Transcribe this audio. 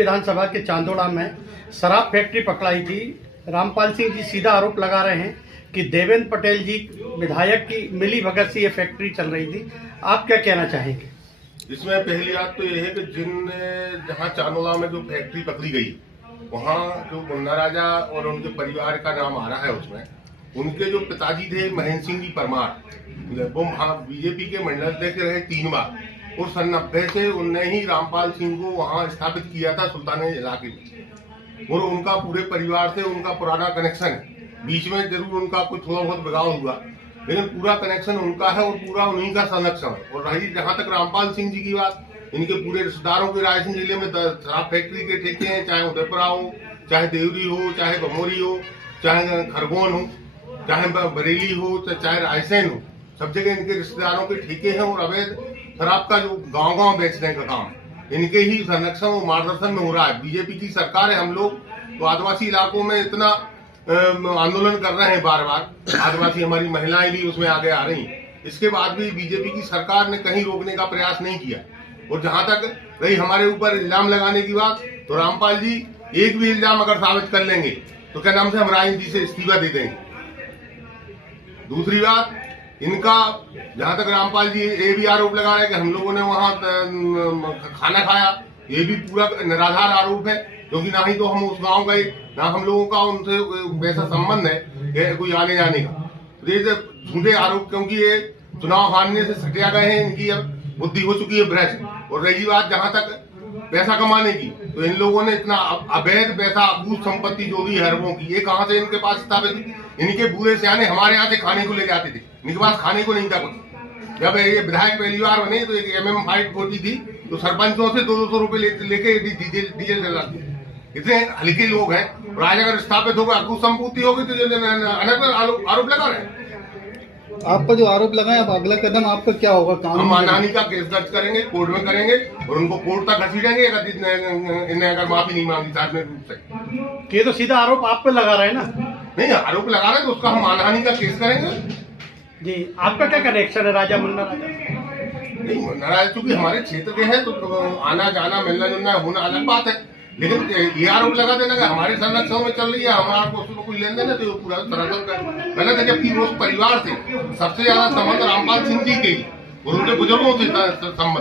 विधानसभा के चांदोड़ा में शराब फैक्ट्री पकड़ाई थी। रामपाल सिंह जी सीधा आरोप लगा रहे हैं कि देवेंद्र पटेल जी विधायक की मिली भगत से ये फैक्ट्री चल रही थी। आप क्या कहना चाहेंगे? इसमें पहली बात तो यह है कि जहां चांदोड़ा में जो फैक्ट्री पकड़ी गई वहां जो मुन्ना राजा और उनके परिवार का नाम आ रहा है, उसमें उनके जो पिताजी थे महेंद्र सिंह जी परमार, वो बीजेपी के मंडल अध्यक्ष रहे 3 बार और सन 90 से उनने ही रामपाल सिंह को वहां स्थापित किया था सुल्तान इलाके में, और उनका पूरे परिवार से उनका पुराना कनेक्शन है। बीच में जरूर उनका कुछ थोड़ा बहुत बिगाड़ हुआ, लेकिन पूरा कनेक्शन उनका है और पूरा उन्हीं का संरक्षण है। और रही जहां तक रामपाल सिंह जी की बात, इनके पूरे रिश्तेदारों के रायसेन जिले में शराब फैक्ट्री के ठेके हैं, चाहे उदयपुरा हो, चाहे देवरी हो, चाहे बमोरी हो, चाहे खरगोन हो, चाहे बरेली हो, चाहे रायसेन हो, सब जगह इनके रिश्तेदारों के ठेके हैं। और अवैध शराब का जो गांव-गांव बेचने का काम इनके ही संरक्षण और मार्गदर्शन में हो रहा है। बीजेपी की सरकार है, हम लोग तो आदिवासी इलाकों में इतना आंदोलन कर रहे हैं बार बार, आदिवासी हमारी महिलाएं भी उसमें आगे आ रही हैं, इसके बाद भी बीजेपी की सरकार ने कहीं रोकने का प्रयास नहीं किया। और जहां तक रही हमारे ऊपर इल्जाम लगाने की बात, तो रामपाल जी एक भी इल्जाम अगर साबित कर लेंगे तो क्या नाम से हम राजनीति से इस्तीफा दे देंगे। दूसरी बात, इनका जहां तक रामपाल जी ये भी आरोप लगा रहे हैं कि हम लोगों ने वहां खाना खाया, ये भी पूरा निराधार आरोप है, क्योंकि ना ही तो हम उस गांव गए, ना हम लोगों का उनसे वैसा संबंध है कोई आने जाने का। तो ये झूठे आरोप, क्योंकि ये चुनाव हारने से सटिया गए हैं, इनकी अब बुद्धि हो चुकी है भ्रष्ट। और रही बात जहां तक पैसा कमाने की, तो इन लोगों ने इतना अवैध पैसा अबूझ संपत्ति जो भी अरबों की, ये कहां से इनके पास स्थापित थी? इनके बूढ़े सियाने हमारे यहाँ से खाने को ले जाते थे, इनके पास खाने को नहीं था कुछ। जब ये विधायक पहली बार बने तो एक MM फाइट होती थी, तो सरपंचों से 200 रुपए लेके डीजल चलाते थे। इतने हल्के लोग हैं। और आज अगर स्थापित होगा अकुश संपत्ति होगी तो आरोप लगा रहे हैं। आप पर जो आरोप लगाए, अब अगला कदम आपका क्या होगा? हम मानहानि का केस दर्ज करेंगे, कोर्ट में करेंगे और उनको कोर्ट तक घसीटेंगे इन्हें अगर माफी नहीं मांगी सार्वजनिक रूप से। ये तो सीधा आरोप आप पे लगा रहे हैं ना? नहीं, आरोप लगा रहे हैं तो उसका हम मानहानि का केस करेंगे जी। आपका क्या कनेक्शन है राजा मुन्ना राजा? नहीं, मुन्ना राजा चूंकि हमारे क्षेत्र के हैं तो आना जाना मिलना जुलना होना अलग बात है, लेकिन ये आरोप लगा देना कि हमारे संरक्षण में चल रही है, हमारा उसको कोई लेन देन है, तो पूरा सनातन गलत है। जबकि उस परिवार से सबसे ज्यादा संबंध रामपाल सिंह जी के ही और उनके बुजुर्गों से संबंध